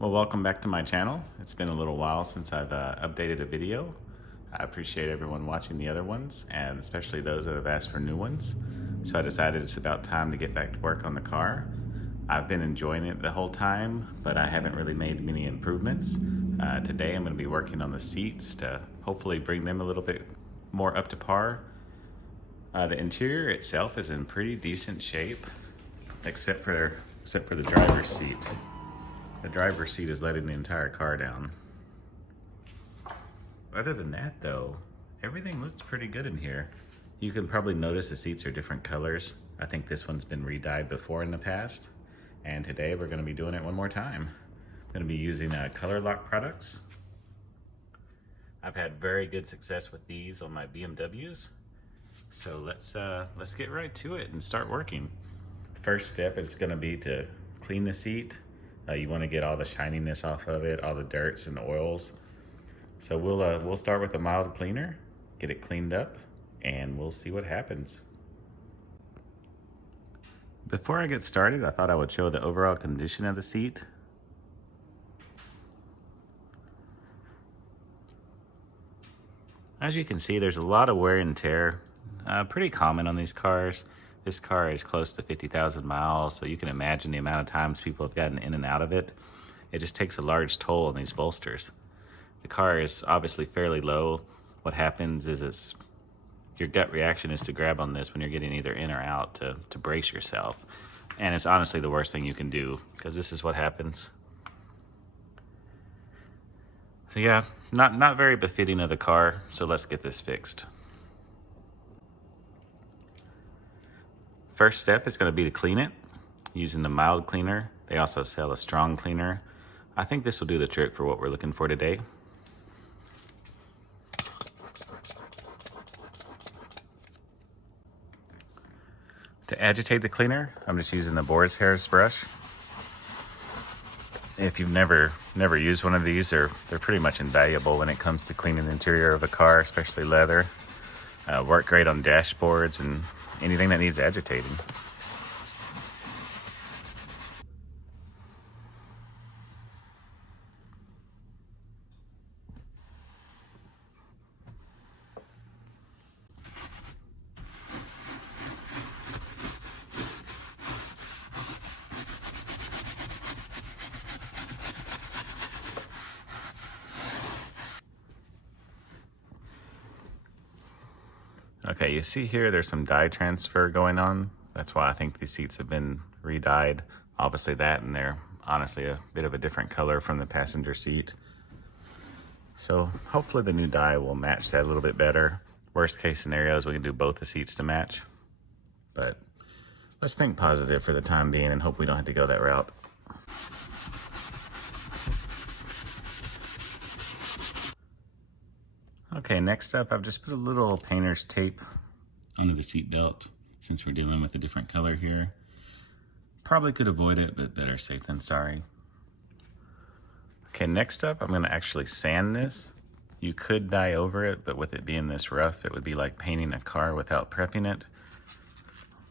Well, welcome back to my channel. It's been a little while since I've updated a video. I appreciate everyone watching the other ones, and especially those that have asked for new ones. So I decided it's about time to get back to work on the car. I've been enjoying it the whole time, but I haven't really made many improvements. Today I'm going to be working on the seats to hopefully bring them a little bit more up to par. The interior itself is in pretty decent shape, except for the driver's seat. The driver's seat is letting the entire car down. Other than that though, everything looks pretty good in here. You can probably notice the seats are different colors. I think this one's been re-dyed before in the past. And today we're gonna be doing it one more time. I'm gonna be using colourlock products. I've had very good success with these on my BMWs. So let's get right to it and start working. First step is gonna be to clean the seat. You want to get all the shininess off of it, all the dirts and oils. So we'll start with a mild cleaner, get it cleaned up, and we'll see what happens. Before I get started, I thought I would show the overall condition of the seat. As you can see, there's a lot of wear and tear, pretty common on these cars. This car is close to 50,000 miles, so you can imagine the amount of times people have gotten in and out of it. It just takes a large toll on these bolsters. The car is obviously fairly low. What happens is your gut reaction is to grab on this when you're getting either in or out to brace yourself. And it's honestly the worst thing you can do, because this is what happens. So yeah, not very befitting of the car, so let's get this fixed. First step is going to be to clean it using the mild cleaner. They also sell a strong cleaner. I think this will do the trick for what we're looking for today. To agitate the cleaner, I'm just using the boar's hairs brush. If you've never used one of these, they're pretty much invaluable when it comes to cleaning the interior of a car, especially leather. Work great on dashboards and anything that needs agitating. Okay, you see here there's some dye transfer going on. That's why I think these seats have been re-dyed. Obviously that, and they're honestly a bit of a different color from the passenger seat. So hopefully the new dye will match that a little bit better. Worst case scenario is we can do both the seats to match. But let's think positive for the time being and hope we don't have to go that route. Okay, next up, I've just put a little painter's tape under the seat belt since we're dealing with a different color here. Probably could avoid it, but better safe than sorry. Okay, next up, I'm gonna actually sand this. You could dye over it, but with it being this rough, it would be like painting a car without prepping it.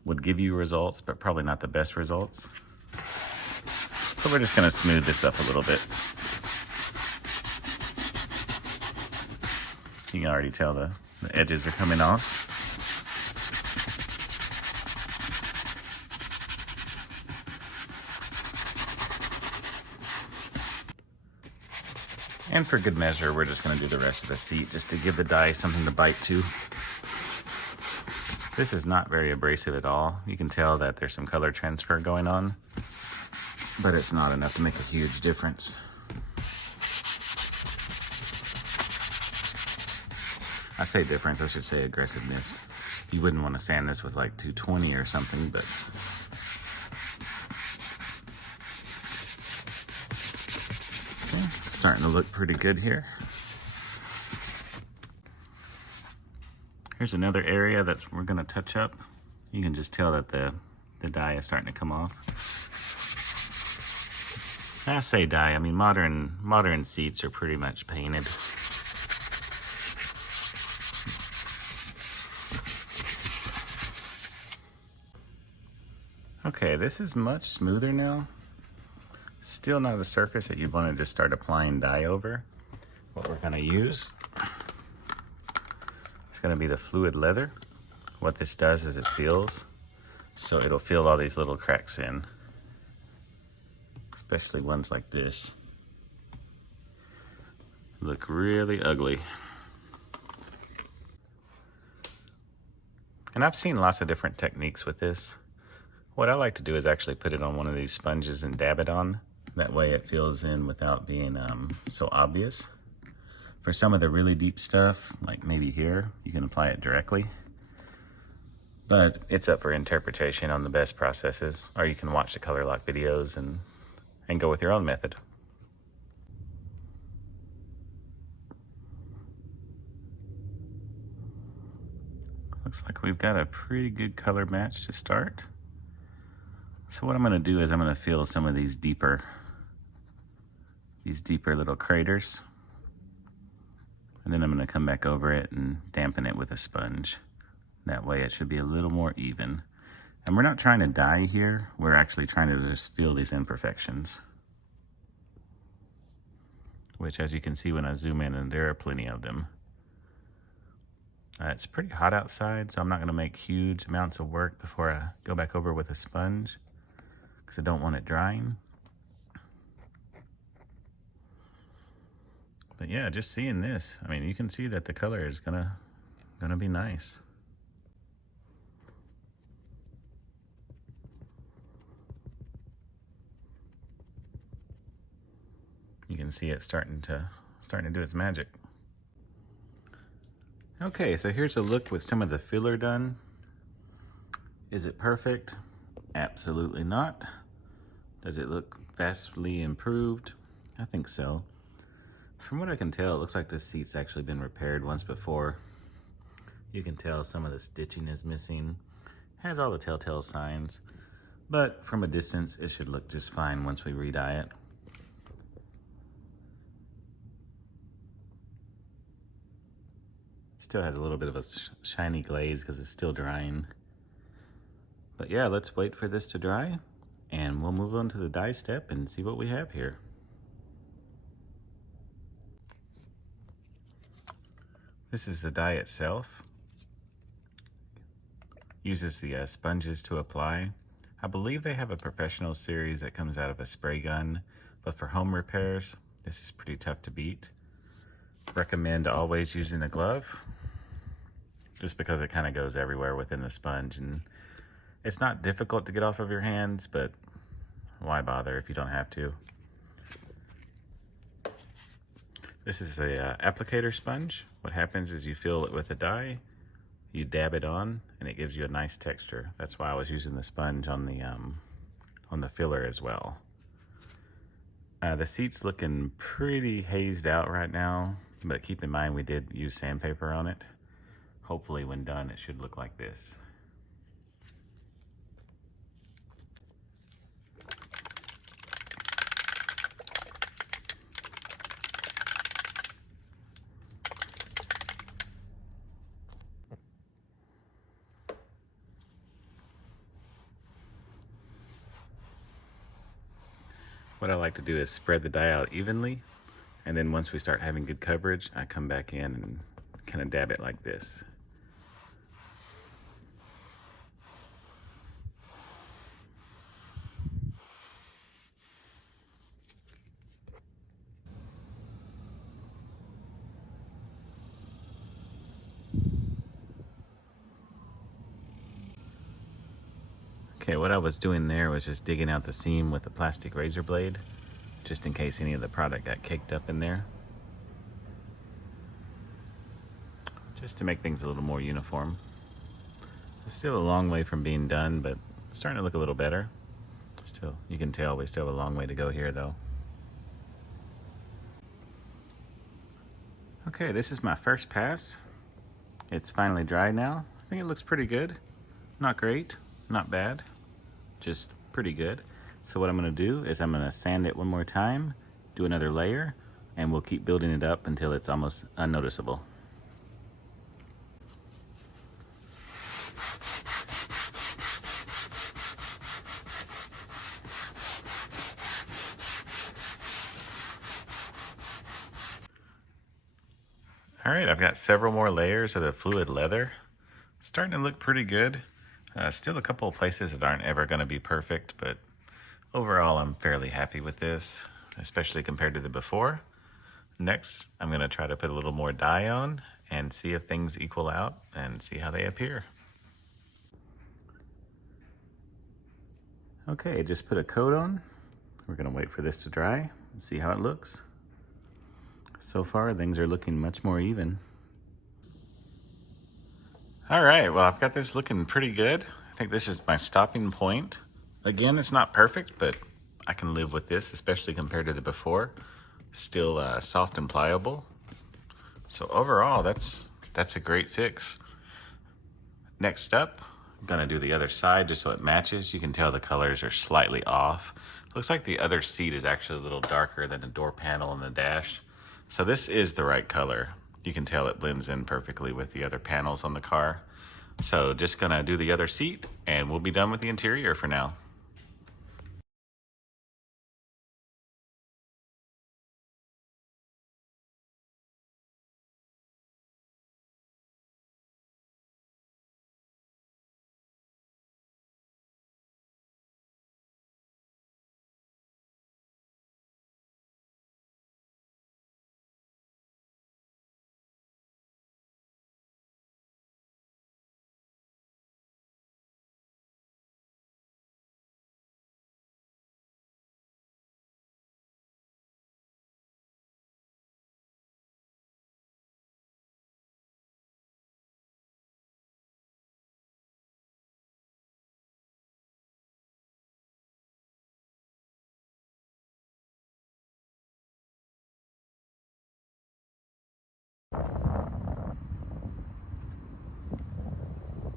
Would give you results, but probably not the best results. So we're just gonna smooth this up a little bit. You can already tell the edges are coming off. And for good measure, we're just gonna do the rest of the seat just to give the dye something to bite to. This is not very abrasive at all. You can tell that there's some color transfer going on, but it's not enough to make a huge difference. I say difference, I should say aggressiveness. You wouldn't want to sand this with like 220 or something, but okay, starting to look pretty good here. Here's another area that we're going to touch up. You can just tell that the dye is starting to come off. I say dye, I mean modern seats are pretty much painted. Okay, this is much smoother now. still not a surface that you'd want to just start applying dye over, what we're going to use is going to be the fluid leather. What this does is it fills, so it'll fill all these little cracks in, especially ones like this. Look really ugly. And I've seen lots of different techniques with this. What I like to do is actually put it on one of these sponges and dab it on. That way it fills in without being so obvious. For some of the really deep stuff, like maybe here, you can apply it directly. But it's up for interpretation on the best processes, or you can watch the colourlock videos and go with your own method. Looks like we've got a pretty good color match to start. So what I'm gonna do is I'm gonna fill some of these deeper little craters. And then I'm gonna come back over it and dampen it with a sponge. That way it should be a little more even. And we're not trying to dye here, we're actually trying to just fill these imperfections. Which, as you can see when I zoom in, and there are plenty of them. It's pretty hot outside, so I'm not gonna make huge amounts of work before I go back over with a sponge, because I don't want it drying. But yeah, just seeing this, I mean, you can see that the color is gonna be nice. You can see it starting to do its magic. Okay, so here's a look with some of the filler done. Is it perfect? Absolutely not. Does it look vastly improved? I think so. From what I can tell, it looks like this seat's actually been repaired once before. You can tell some of the stitching is missing. Has all the telltale signs, but from a distance, it should look just fine once we re-dye it. Still has a little bit of a shiny glaze because it's still drying. But yeah, let's wait for this to dry and we'll move on to the dye step and see what we have here. This is the dye itself. Uses the sponges to apply. I believe they have a professional series that comes out of a spray gun, but for home repairs, this is pretty tough to beat. Recommend always using a glove, just because it kind of goes everywhere within the sponge, and it's not difficult to get off of your hands, but why bother if you don't have to? This is a applicator sponge. What happens is you fill it with a dye, you dab it on, and it gives you a nice texture. That's why I was using the sponge on the filler as well. The seat's looking pretty hazed out right now, but keep in mind we did use sandpaper on it. Hopefully when done it should look like this. What I like to do is spread the dye out evenly, and then once we start having good coverage, I come back in and kind of dab it like this. Okay, what I was doing there was just digging out the seam with a plastic razor blade, just in case any of the product got caked up in there. Just to make things a little more uniform. It's still a long way from being done, but it's starting to look a little better. Still, you can tell we still have a long way to go here though. Okay, this is my first pass. It's finally dry now. I think it looks pretty good. Not great, not bad, just pretty good. So what I'm gonna do is I'm gonna sand it one more time, do another layer, and we'll keep building it up until it's almost unnoticeable. All right, I've got several more layers of the fluid leather. It's starting to look pretty good. Still a couple of places that aren't ever going to be perfect, but overall I'm fairly happy with this, especially compared to the before. Next, I'm going to try to put a little more dye on and see if things equal out and see how they appear. Okay, just put a coat on. We're going to wait for this to dry and see how it looks. So far, things are looking much more even. All right, well, I've got this looking pretty good. I think this is my stopping point. Again, it's not perfect, but I can live with this, especially compared to the before. Still soft and pliable. So overall, that's a great fix. Next up, I'm gonna do the other side just so it matches. You can tell the colors are slightly off. Looks like the other seat is actually a little darker than the door panel and the dash. So this is the right color. You can tell it blends in perfectly with the other panels on the car. So just gonna do the other seat and we'll be done with the interior for now.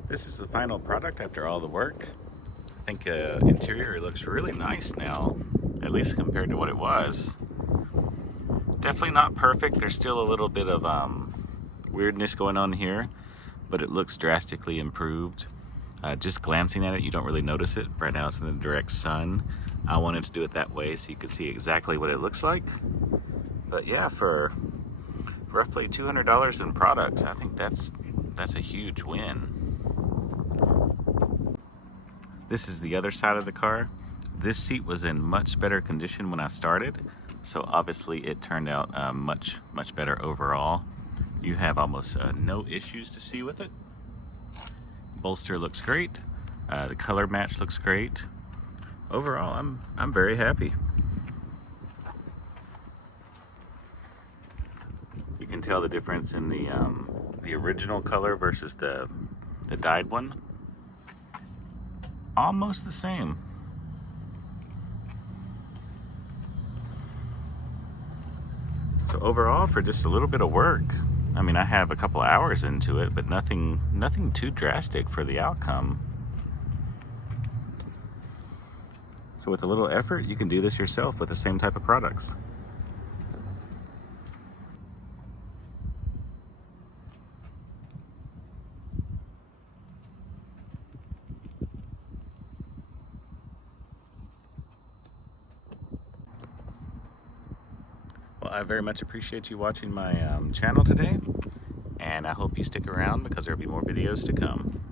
This is the final product after all the work. I think interior looks really nice now, at least compared to what it was. Definitely not perfect. There's still a little bit of weirdness going on here, but it looks drastically improved. Just glancing at it, you don't really notice it. Right now it's in the direct sun. I wanted to do it that way so you could see exactly what it looks like. But yeah, for roughly $200 in products, I think that's a huge win. This is the other side of the car. This seat was in much better condition when I started, so obviously it turned out much better overall. You have almost no issues to see with it. Bolster looks great. The color match looks great. Overall, I'm very happy. You can tell the difference in the original color versus the dyed one. Almost the same. So overall, for just a little bit of work, I mean, I have a couple hours into it, but nothing too drastic for the outcome. So with a little effort, you can do this yourself with the same type of products. Well, I very much appreciate you watching my channel today, and I hope you stick around because there will be more videos to come.